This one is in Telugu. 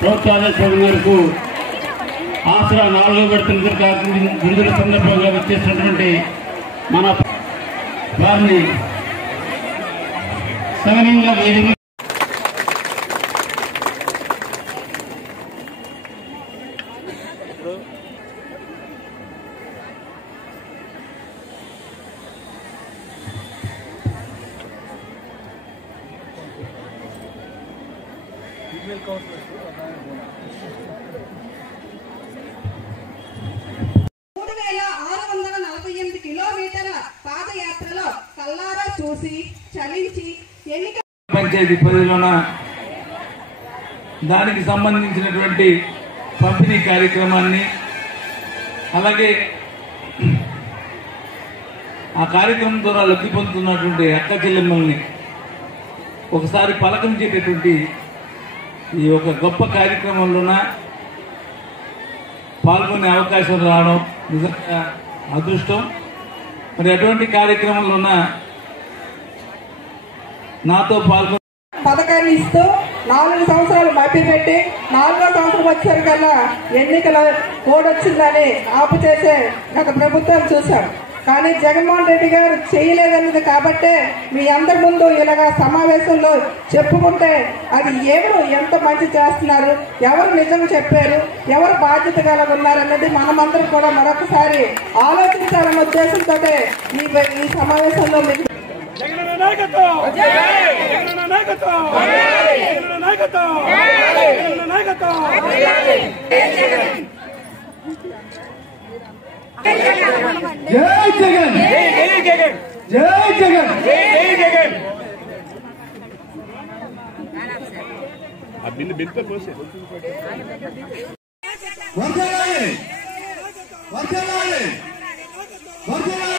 ప్రోత్సాహం మేరకు ఆసరా 4వ విడత విడుదల సందర్భంగా వచ్చేసినటువంటి మన వారిని సవినయంగా వేదిక కిలోమీటర్ల పాదయాత్రలో కల్లారా చూసి చలించి పంచాయతీ పరిధిలోన దానికి సంబంధించినటువంటి పంపిణీ కార్యక్రమాన్ని అలాగే ఆ కార్యక్రమం ద్వారా లబ్ధి పొందుతున్నటువంటి అక్క చెల్లెమ్మల్ని ఒకసారి పలకరించేటటువంటి ఈ ఒక గొప్ప కార్యక్రమంలోన పాల్గొనే అవకాశం రావడం నిజంగా అదృష్టం. మరి అటువంటి కార్యక్రమంలోన నాతో పాల్గొని పథకాన్ని ఇస్తూ 4 సంవత్సరాలు మభ్యపెట్టి 4వ సంవత్సరం వచ్చేసరికల్లా ఎన్నికల కోడ్ వచ్చిందని ఆపు చేసే గత ప్రభుత్వం చూశాం. కానీ జగన్మోహన్ రెడ్డి గారు చేయలేదన్నది కాబట్టే మీ అందరి ముందు ఇలాగా సమావేశంలో చెప్పుకుంటే అది ఎవరు ఎంత మంచి చేస్తున్నారు, ఎవరు నిజం చెప్పారు, ఎవరు బాధ్యత కలిగి ఉన్నారన్నది మనమందరం కూడా మరొకసారి ఆలోచించాలన్న ఉద్దేశంతో ఈ సమావేశంలో మీకు జై జగన్ జై జగన్ జై జగన్ జై జగన్ బిల్ पे పోసే వర్ధలాలి వర్ధలాలి వర్ధలాలి